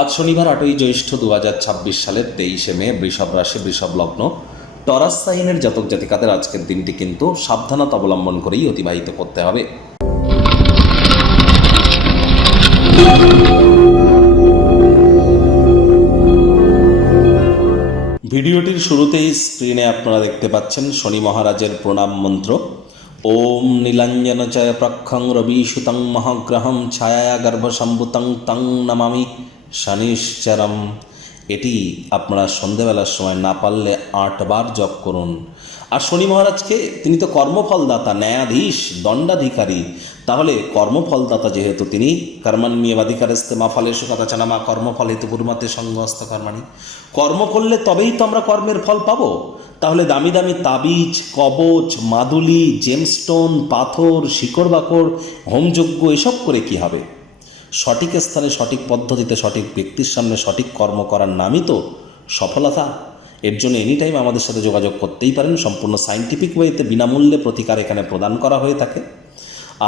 আজ শনিবার 8ই জ্যৈষ্ঠ 2026 সালের 23শে মে, বৃষভ রাশি, বৃষভ লগ্ন, টরাস সাইনের জাতক জাতিকাদের আজকের দিনটি কিন্তু সাবধানতা অবলম্বন করেই অতিবাহিত করতে হবে। ভিডিওটির শুরুতেই স্ক্রিনে আপনারা দেখতে পাচ্ছেন শনি মহারাজের প্রণাম মন্ত্র। ওম নীলাঞ্জন চয় প্রক্ষং রবিসুতং মহাগ্রহম ছায়া গর্ভসম্ভুতং তং নমামি শনিশ্চরম। এটি আপনারা সন্ধেবেলার সময় না পারলে 8 বার জপ করুন। আর শনি মহারাজকে, তিনি তো কর্মফলদাতা, ন্যায়াধীশ, দণ্ডাধিকারী। তাহলে কর্মফলদাতা যেহেতু তিনি, কর্মণ্যেবাধিকারস্তে মা ফলেষু কদাচন মা কর্মফল হেতু পূর্বতে সঙ্গস্ত কর্মাণি। কর্ম করলে তবেই তো আমরা কর্মের ফল পাবো। তাহলে দামি দামি তাবিজ, কবচ, মাদুলি, জেমস্টোন, পাথর, শিকড় বাকড়, হোমযজ্ঞ এসব করে কি হবে? সঠিক স্থানে, সঠিক পদ্ধতিতে, সঠিক ব্যক্তির সামনে সঠিক কর্ম করার নামই তো সফলতা। এর জন্য এনি টাইম আমাদের সাথে যোগাযোগ করতেই পারেন। সম্পূর্ণ সায়েন্টিফিক ওয়েতে বিনামূল্যে প্রতিকার এখানে প্রদান করা হয়ে থাকে।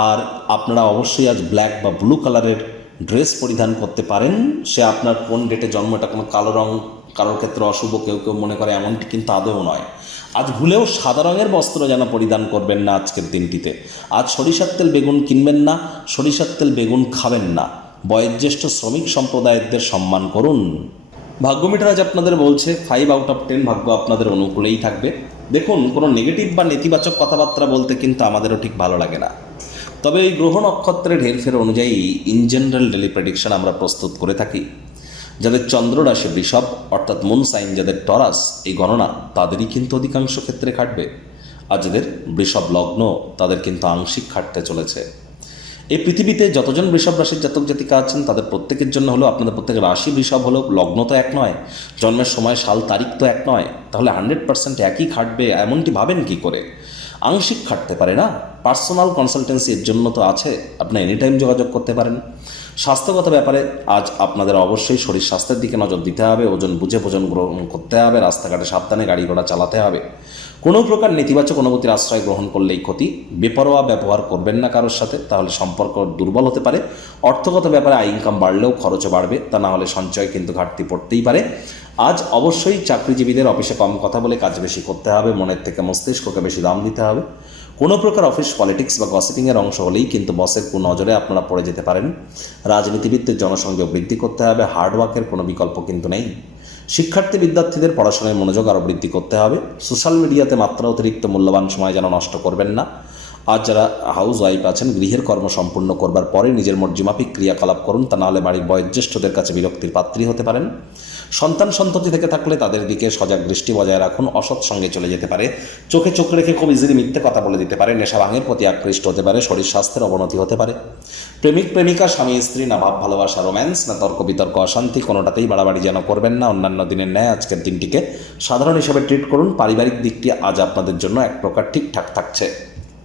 আর আপনারা অবশ্যই আজ ব্ল্যাক বা ব্লু কালারের ড্রেস পরিধান করতে পারেন। সে আপনার কোন ডেটে জন্ম, এটা কোনো কালো রং কারোর ক্ষেত্রে অশুভ কেউ কেউ মনে করে, এমনটি কিন্তু আদৌ নয়। আজ ভুলেও সাদা রঙের বস্ত্র যেন পরিধান করবেন না আজকের দিনটিতে। আজ সরিষার তেল বেগুন কিনবেন না, সরিষার তেল বেগুন খাবেন না। বয়োজ্যেষ্ঠ শ্রমিক সম্প্রদায়দের সম্মান করুন। ভাগ্য মিটার আজ আপনাদের বলছে 5 আউট অফ 10 ভাগ্য আপনাদের অনুকূলেই থাকবে। দেখুন, কোনো নেগেটিভ বা নেতিবাচক কথাবার্তা বলতে কিন্তু আমাদেরও ঠিক ভালো লাগে না। তবে এই গ্রহ নক্ষত্রের হেরফের অনুযায়ী ইন জেনারেল ডেলি প্রেডিকশন আমরা প্রস্তুত করে থাকি। যাদের চন্দ্র রাশি বৃষভ, অর্থাৎ মুন সাইন যাদের টরাস, এই গণনা তাদেরই কিন্তু অধিকাংশ ক্ষেত্রে খাটবে। আর যাদের বৃষভ লগ্ন, তাদের কিন্তু আংশিক খাটতে চলেছে। এই পৃথিবীতে যতজন বৃষভ রাশির জাতক জাতিকা আছেন, তাদের প্রত্যেকের জন্য হলো, আপনাদের প্রত্যেকের রাশি বৃষভ হলো, লগ্ন তো এক নয়, জন্মের সময় সাল তারিখ তো এক নয়, তাহলে 100% একই খাটবে এমনটি ভাবেন কি করে? আংশিক খাটতে পারে না। পার্সোনাল কনসালটেন্সি এর জন্য তো আছে, আপনি এনি টাইম যোগাযোগ করতে পারেন। স্বাস্থ্যগত ব্যাপারে আজ আপনাদের অবশ্যই শরীর স্বাস্থ্যের দিকে নজর দিতে হবে, ওজন বুঝে ভোজন গ্রহণ করতে হবে, রাস্তাঘাটে সাবধানে গাড়ি ঘোড়া চালাতে হবে। কোনো প্রকার নেতিবাচক অনুভূতির আশ্রয় গ্রহণ করলেই ক্ষতি। বেপরোয়া ব্যবহার করবেন না কারোর সাথে, তাহলে সম্পর্ক দুর্বল হতে পারে। অর্থগত ব্যাপারে আয় ইনকাম বাড়লেও খরচও বাড়বে, তা না হলে সঞ্চয় কিন্তু ঘাটতি পড়তেই পারে। আজ অবশ্যই চাকরিজীবীদের অফিসে কম কথা বলে কাজ বেশি করতে হবে, মনের থেকে মস্তিষ্ককে বেশি দাম দিতে হবে। কোনো প্রকার অফিস পলিটিক্স বা গসিপিংয়ের অংশ হলেই কিন্তু বসের কুনজরে আপনারা পড়ে যেতে পারেন। রাজনীতিবিদদের জনসংযোগ বৃদ্ধি করতে হবে, হার্ডওয়ার্কের কোনো বিকল্প কিন্তু নেই। শিক্ষার্থী বিদ্যার্থীদের পড়াশোনায় মনোযোগ আরও বৃদ্ধি করতে হবে। সোশ্যাল মিডিয়াতে মাত্রা অতিরিক্ত মূল্যবান সময় যেন নষ্ট করবেন না। আজ যারা হাউস ওয়াইফ আছেন, গৃহের কর্ম সম্পূর্ণ করবার পরে নিজের মর্জিমাফিক ক্রিয়াকলাপ করুন, তা নাহলে বাড়ির বয়োজ্যেষ্ঠদের কাছে বিরক্তির পাত্রী হতে পারেন। সন্তান সন্ততি থেকে থাকলে তাদের দিকে সজাগ দৃষ্টি বজায় রাখুন। অসৎ সঙ্গে চলে যেতে পারে, চোখে চোখ রেখে খুব ইজিলি মিথ্যে কথা বলে দিতে পারে, নেশা ভাঙের প্রতি আকৃষ্ট হতে পারে, শরীর স্বাস্থ্যের অবনতি হতে পারে। প্রেমিক প্রেমিকা, স্বামী স্ত্রী, না ভাব ভালোবাসা, রোম্যান্স, না তর্ক বিতর্ক, অশান্তি, কোনোটাতেই বাড়াবাড়ি যেন করবেন না। অন্যান্য দিনের ন্যায় আজকের দিনটিকে সাধারণ হিসেবে ট্রিট করুন। পারিবারিক দিকটি আজ আপনাদের জন্য এক প্রকার ঠিকঠাক থাকছে।